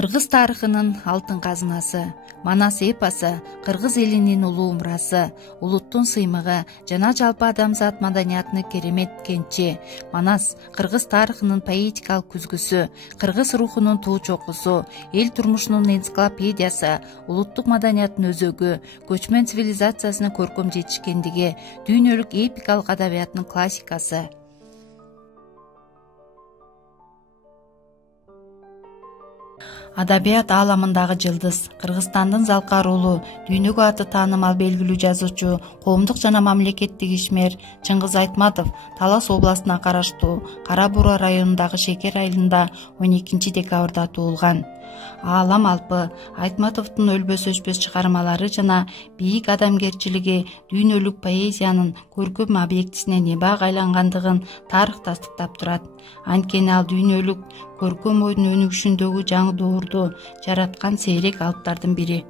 Кыргыз тарыхынын алтын казынасы, Манас эпосу кыргыз элинин улуу мурасы, улуттун сыймыгы жана жалпы адамзат маданиятынын керемет кенчи. Манас кыргыз тарыхынын поэтикалык күзгүсү, кыргыз рухунун туу чокусу, эл турмушунун энциклопедиясы, улуттук маданияттын өзөгү, көчмөн цивилизациясынын көркөм жетишкендиги, дүйнөлүк эпикалык адабияттын классикасы. Адабият ааламындагы жылдыз, Кыргызстандын залкарулуу, дүйнөгө аты таанымал белгилүү жазуучу, коомдук жана мамлекеттик ишмер Чыңгыз Айтматов Талас областына караштуу Кара Бура районундагы Шекер айылында 12 декабрда туулган. Аалам алпы Айтматовдун өлбөс өчпөс чыгармалары жана бийик адамгерчилиги дүйнөлүк поэзиянын көркөм объектисине небак айлангандыгын тарых тастыктап турат. Анткени ал дүйнөлүк көркөм ойдун өнүгүшүндөгү жаңы доорду жараткан сейрек алыптардын бири.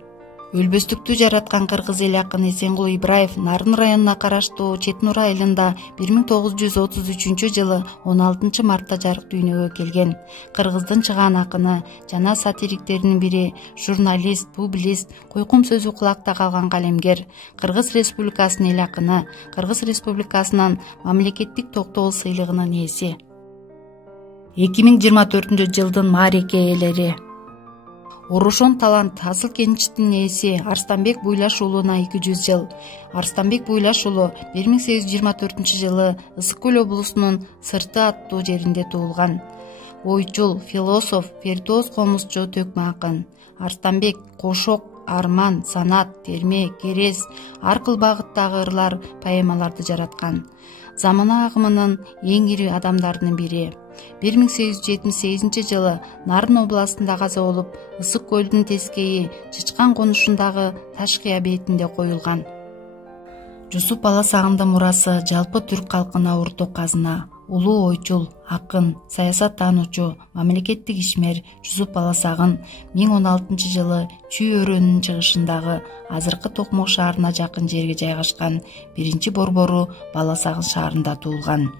Өлбөстүктү жараткан кыргыз эл акыны Эсенгул Ибраев Нарын районуна караштуу Четнура айылында 1933 жылы 16 мартта жарык дүйнөгө келген. Кыргыздын чыгаан акыны жана сатириктеринин бири, журналист, публицист, койкум сөзү кулакта калган калемгер, Кыргыз Республикасынын эл акыны, Кыргыз Республикасынын мамлекеттик токтогул сыйлыгынын ээси. 2024 жылдын маареке ээлери. Орушон талант асыл кенчтин ээси Арстанбек Буйлаш уулуна 200 жыл. Арстанбек Буйлаш уулу 1824 жылы Ысык Көл облусунун Сырты аттуу жеринде туулган. Ойчул, философ, виртуоз комузчу, төкмө акын. Арстанбек кошок, арман, санат, терме, керес, ар кыл багыттагы ырлар, поэмаларды жараткан. Замана агымынын эң ири адамдарынын бири. 1878 жылы Нарын областында каза болуп, Ысык көлдүн тескейи Чычкан конушундагы Ташкыя бетинде коюлган. Жусуп Баласагындын мурасы жалпы түрк калкына орток казына. Улуу ойчул, акын, саясаттануучу, мамлекеттик ишмер Жусуп Баласагын 1016 жылы Чүй өрөөнүнүн чыгышындагы азыркы Токмок шаарына жакын жерге жайгашкан биринчи борбору Баласагын шаарында туулган.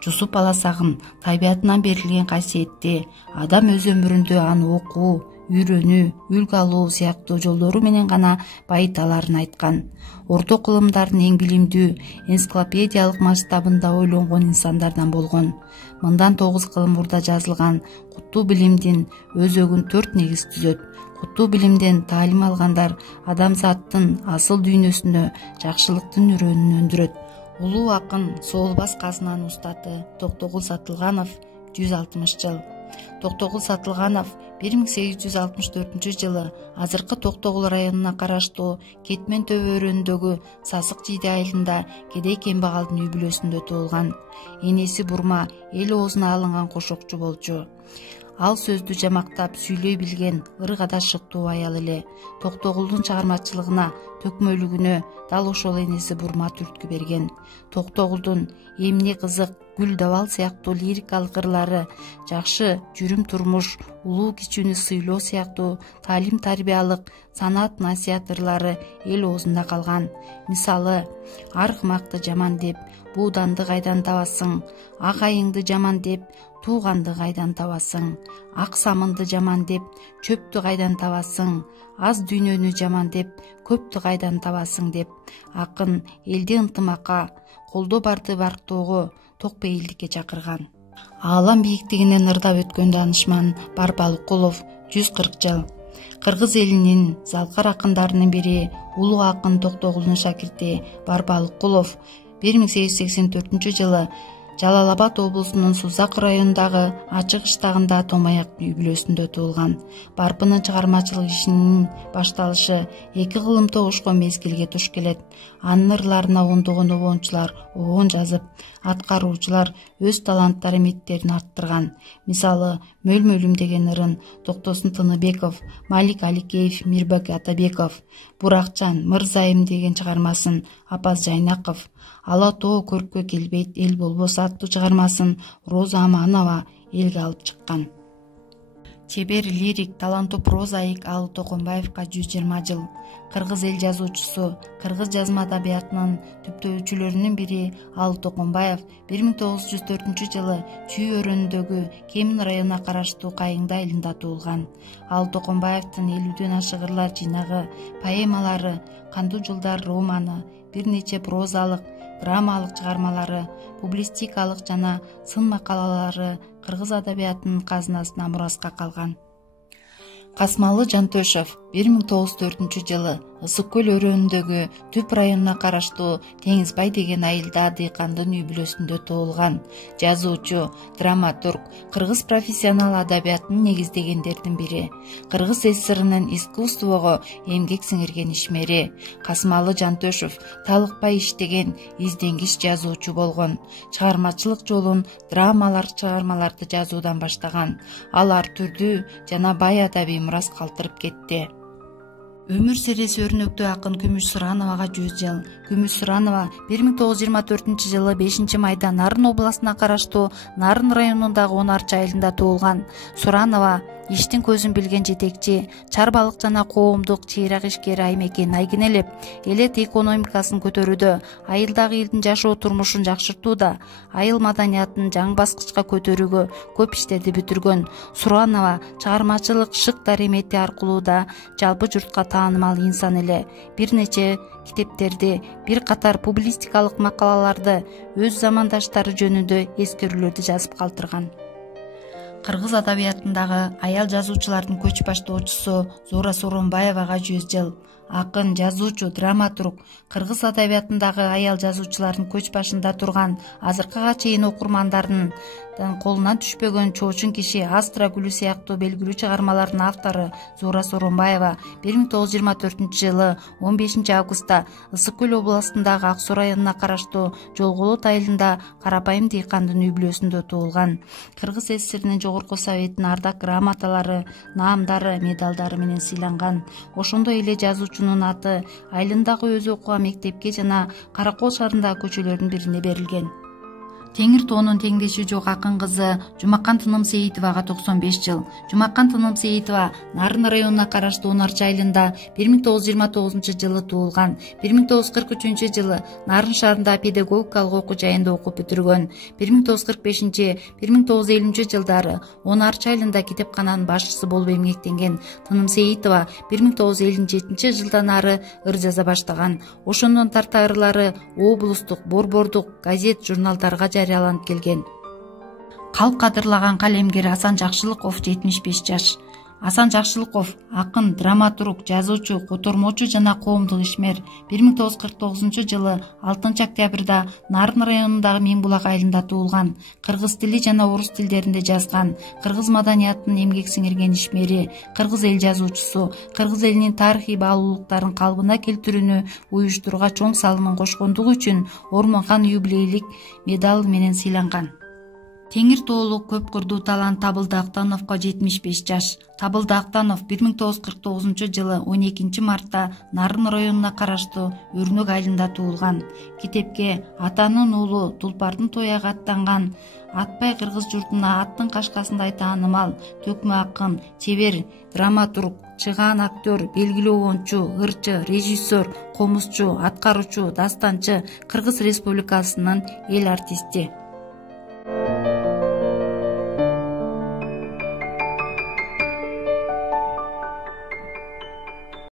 Жусуп Баласагын табиятынан берилген касиетти, адам өз өмүрүндө аны окуу, үйрөнүү, үлгү алуу сыяктуу жолдору менен гана байыта аларын айткан. Орто кылымдардын эң билимдүү, энциклопедиялык масштабында ойлонгон инсандардан болгон. Мындан 9 кылым мурда жазылган куттуу билимдин өзөгүн 4 негиз түзөт. Куттуу билимден таалим алгандар адамзаттын асыл дүйнөсүнө жакшылыктын үрөөнүн өндүрөт. Улуу акын Соолбас казынанын устаты Токтогул Сатылганов 160 жыл. Токтогул Сатылганов 1864 жылы азыркы Токтогул районуна караштуу Кетмен төбө өрөөнүндөгү Сасык Жийде айылында кедей кембагалдын үй бүлөсүндө туулган. Энеси Бурма эл оозуна алынган кошокчу болчу. Ал сөздү жамактап сүйлөй билген ыргада шыктуу аял эле. Токтогулдун чыгармачылыгына, төкмөлүгүнө дал ошол энеси Бурма түрткү берген. Токтогулдун эмне кызык, гүл давал сыяктуу лирикалык ырлары, жакшы жүрүм турмуш, улуу кичүүнү сыйлоо сыяктуу таалим тарбиялык, санаат насият ырлары эл оозунда калган. Мисалы, аргымакты жаман деп, бууданды кайдан табасың, ак айыңды жаман деп, тууганды кайдан табасың, ак самынды жаман деп, чөптү кайдан табасың, аз дүйнөнү жаман деп, көптү кайдан табасың деп, акын элди ынтымакка, колдо барды барктоого, токпейилдикке чакырган. Аалам бийиктигинен ырдап өткөн данышман Барбалыкулов 140 жыл. Кыргыз элинин залкар акындарынын бири, улуу акын Токтогулдун шакирти Барбалыкулов 1884 жылы Жалал-Абад облусунун Сузак районундагы Ачык Ыштагында Томаяк үй бүлөсүндө туулган. Барпынын чыгармачылык ишинин башталышы 2 кылым тогушкон мезгилге туш келет. Анын ырларына ондогон обончулар обон жазып, аткаруучулар өз таланттары меттерин арттырган. Мисалы, Мөл-мөлүм деген ырын Токтосун Тыныбеков, Малик Аликеев, Мирбек Атабеков, Буракчан, Мырзайым деген чыгармасын Апаз Жайнаков, Ала тоо көрккө келбейт эл болбосо аттуу чыгармасын Роза Аманова элге алып чыккан. Чебер лирик, таланттуу прозаик Алы Токонбаевга 120 жыл. Кыргыз эл жазуучусу, кыргыз жазма адабиятынын түптөөчүлөрүнүн бири Алы Токонбаев 1904 Чүй өрөөнүндөгү Кемин районуна караштуу Кайыңды айылында туулган. Алы Токонбаевдин 50ден ашык ырлар жыйнагы, поэмалары, Кандуу жылдар романы, бир нече прозалык, драмалык чыгармалары, публистикалык жана сын макалалары кыргыз адабиятынын казынасына мураска калган. Касмалы Жантөшев 1904 жылы Ысык көл өрөөнүндөгү Түп районуна караштуу Теңизбай деген айылда дыйкандын үй бүлөсүндө туулган. Жазуучу, драматург, кыргыз профессионал адабиятын негиздегендердин бири. Кыргыз СССРнын искусствого эмгек сиңирген ишмери. Касмалы Жантөшев талыкпай иштеген, изденгич жазуучу болгон. Чыгармачылык жолун драмалар чыгармаларды жазуудан баштаган. Ал ар түрдүү жана бай адабий мурас калтырып кетти. Өмүр сереси өрнөктүү акын Күмүш Сурановага 100 жыл. Күмүш Суранова 1924 жылы 5 майда Нарын областына караштуу Нарын районундагы Онарчы айылында туулган. Суранова иштин көзүн билген жетекчи, чарбалык жана коомдук чыйрак ишкери Аймекен Айгинелеп элет экономикасын көтөрүүдө, айылдагы элдин жашоо турмушун жакшыртууда, айыл маданиятын жаңы баскычка көтөрүүгө көп иштерди бүтүргөн. Суранова чыгармачылык шык даремети аркылуу да жалпы журтка таанымал инсан эле. Бир нече китептерди, бир катар публистикалык макалаларды, өз замандаштары жөнүндө эскерүүлөрдү жазып калтырган. Кыргыз адабиятындагы аял жазуучулардын көч баштоочусу Зора Сооронбаевага 100 жыл. Акын, жазуучу, драматург, кыргыз адабиятындагы аял жазуучулардын көч башында турган, азыркыга чейин окурмандардын колунан түшпөгөн чоочун киши Астра гүлү сыяктуу белгилүү чыгармалардын автору Зора Сооронбаева 1924 жылы 15 августта Ысык көл областындагы Ак Суу районуна караштуу Жолголот айылында карапайым дыйкандын үй бүлөсүндө туулган. Кыргыз СССРнин Жогорку Советинин ардак грамоталары, наамдары, медалдары менен сыйланган. Ошондой эле жазуучунун аты айылындагы өзү окуган мектепке жана Каракол шаарындагы көчөлөрдүн бирине берилген. Теңир тоонун теңдеши жок акын кызы Жумакан Тыным Сейитовага 95 жыл. Жумакан Тыным Сейитова Нарын районуна караштуу Онарчы айылында 1929 жылы туулган. 1943 жылы Нарын шаарында педагогикалык окуу жайында окуп бүтүргөн. 1945-1950 жылдары Онарчы айылында китепкананын башчысы болуп эмгектенген Тыным Сейитова 1957 жылдан ары ыр жаза баштаган. Ошондон тарта ырлары облустук, борбордук газет, журналдарга жарыяланып келген. Калк кадырлаган калемгер Асан Жакшылыков 75 жаш. Асан Жакшылыков акын, драматург, жазуучу, котормочу жана коомдук ишмер. 1949 жылы 6 октябрда Нарын районундагы Миңбулак айылында туулган. Кыргыз тили жана орус тилдеринде жазган. Кыргыз маданиятынын эмгек сиңирген ишмери, кыргыз эл жазуучусу, кыргыз элинин тарыхый баалуулуктарын калыбына келтирүүнү уюштурууга чоң салымын кошкондугу үчүн Ормон-хан юбилейлик медалы менен сыйланган. Теңир тоолук көп кырдуу талант Табылды Актановго 75 жаш. Табылды Актанов 1949 жылы 12 мартта Нарын районуна караштуу Өрнөк айылында туулган. Китепке атанын уулу Тулпардын тоягы аттанган, атпай кыргыз журтуна аттын кашкасындай таанымал төкмө акын, чебер, драматург, чыгаан актер, белгилүү оончу, ырчы, режиссер, комузчу, аткаруучу, дастанчы, Кыргыз Республикасынын эл артисти.